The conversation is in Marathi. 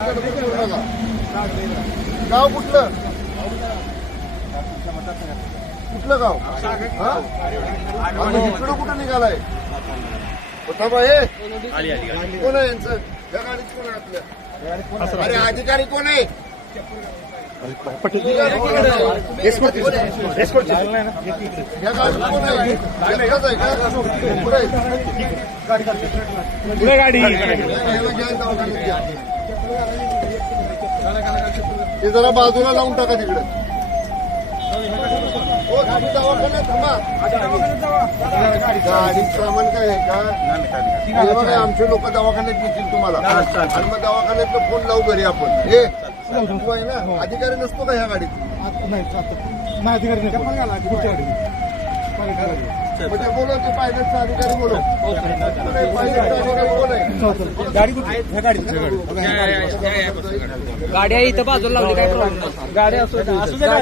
गाव कुठलं कुठलं गाव इकडं कुठं निघालाय थांबा हे कोण आहे यांचं या गाडीत कोण आहे आपल्या अरे अधिकारी कोण आहे या गाडीत कोण आहे एकटाच आहे का पुढे गाडी ते जरा बाजूला लावून टाका तिकडे हो तुम्ही दवाखान्यात थांबा गाडीत सामान काय आहे का हे बघा आमचे लोक दवाखान्यात घेतील तुम्हाला आणि मग दवाखान्यातलं फोन लावू घरी आपण हे तू आहे ना अधिकारी नसतो का ह्या गाडीत म्हणजे बोलो ते पायलटचा अधिकारी बोलो पायलटचा अधिकारी कोण आहे गाड्या इथं बाजूला लावली काय प्रॉब्लेम गाड्या असू द्या